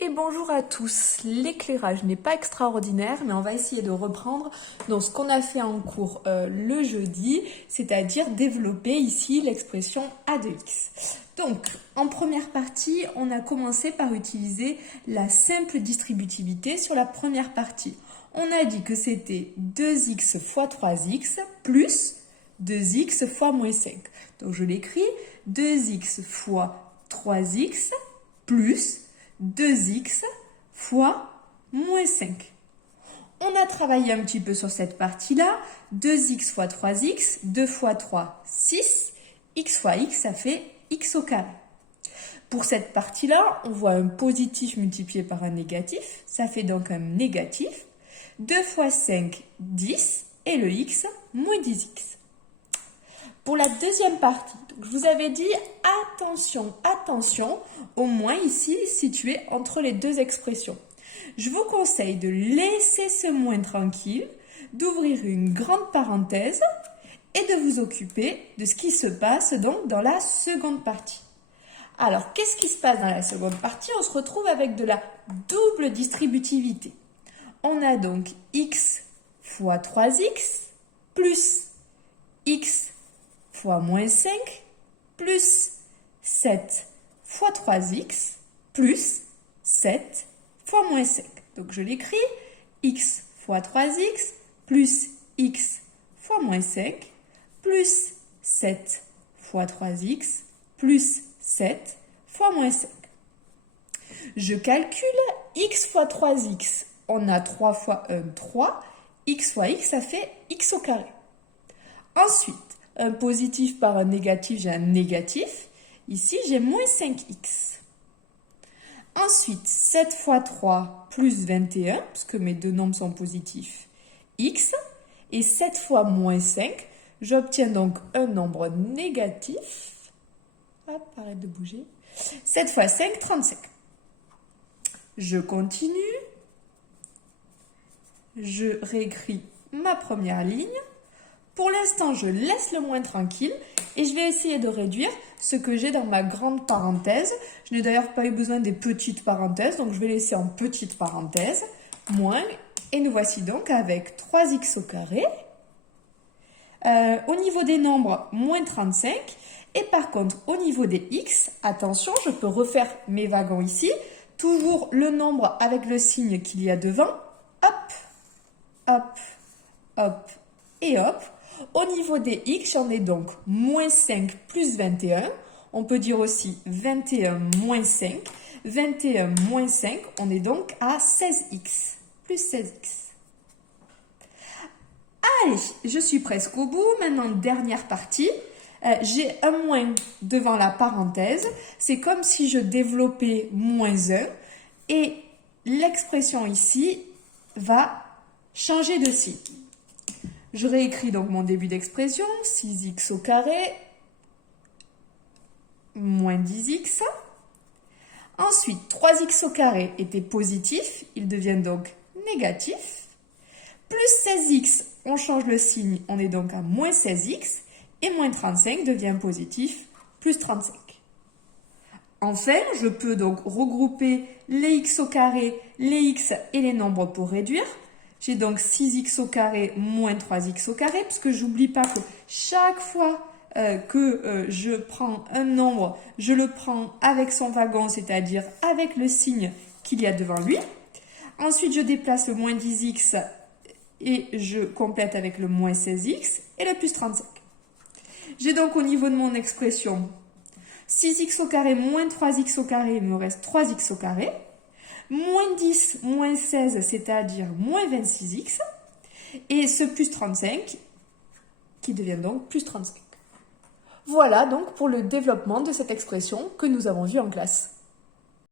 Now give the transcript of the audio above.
Et bonjour à tous. L'éclairage n'est pas extraordinaire, mais on va essayer de reprendre donc ce qu'on a fait en cours le jeudi, c'est-à-dire développer ici l'expression a de x. Donc, en première partie, on a commencé par utiliser la simple distributivité sur la première partie. On a dit que c'était 2x fois 3x plus 2x fois moins 5. Donc, je l'écris 2x fois 3x plus 2x fois moins 5. On a travaillé un petit peu sur cette partie-là. 2x fois 3x, 2 fois 3, 6. X fois x, ça fait x au carré. Pour cette partie-là, on voit un positif multiplié par un négatif. Ça fait donc un négatif. 2 fois 5, 10. Et le x, moins 10x. Pour la deuxième partie, donc je vous avais dit attention, attention, au moins ici situé entre les deux expressions. Je vous conseille de laisser ce moins tranquille, d'ouvrir une grande parenthèse et de vous occuper de ce qui se passe donc dans la seconde partie. Alors, qu'est-ce qui se passe dans la seconde partie? On se retrouve avec de la double distributivité. On a donc x fois 3x plus x fois moins 5 plus 7 fois 3x plus 7 fois moins 5. Donc je l'écris, x fois 3x plus x fois moins 5 plus 7 fois 3x plus 7 fois moins 5. Je calcule x fois 3x. On a 3 fois 1, 3. X fois x, ça fait x au carré. Ensuite, un positif par un négatif, j'ai un négatif. Ici, j'ai moins 5x. Ensuite, 7 fois 3 plus 21, puisque mes deux nombres sont positifs, x. Et 7 fois moins 5, j'obtiens donc un nombre négatif. Hop, arrête de bouger. 7 fois 5, 35. Je continue. Je réécris ma première ligne. Pour l'instant, je laisse le moins tranquille et je vais essayer de réduire ce que j'ai dans ma grande parenthèse. Je n'ai d'ailleurs pas eu besoin des petites parenthèses, donc je vais laisser en petite parenthèse, moins, et nous voici donc avec 3x au carré. Au niveau des nombres, moins 35. Et par contre, au niveau des x, attention, je peux refaire mes wagons ici. Toujours le nombre avec le signe qu'il y a devant. Hop, hop, hop et hop. Au niveau des x, j'en ai donc moins 5 plus 21. On peut dire aussi 21 moins 5. 21 moins 5, on est donc à 16x. Plus 16x. Allez, je suis presque au bout. Maintenant, dernière partie. J'ai un moins devant la parenthèse. C'est comme si je développais moins 1. Et l'expression ici va changer de signe. Je réécris donc mon début d'expression, 6x au carré, moins 10x. Ensuite, 3x au carré était positif, il devient donc négatif. Plus 16x, on change le signe, on est donc à moins 16x. Et moins 35 devient positif, plus 35. Enfin, je peux donc regrouper les x au carré, les x et les nombres pour réduire. J'ai donc 6x au carré moins 3x au carré, parce que j'oublie pas que chaque fois que je prends un nombre, je le prends avec son wagon, c'est-à-dire avec le signe qu'il y a devant lui. Ensuite, je déplace le moins 10x et je complète avec le moins 16x et le plus 35. J'ai donc au niveau de mon expression 6x au carré moins 3x au carré, il me reste 3x au carré. Moins 10, moins 16, c'est-à-dire moins 26x. Et ce plus 35, qui devient donc plus 35. Voilà donc pour le développement de cette expression que nous avons vue en classe.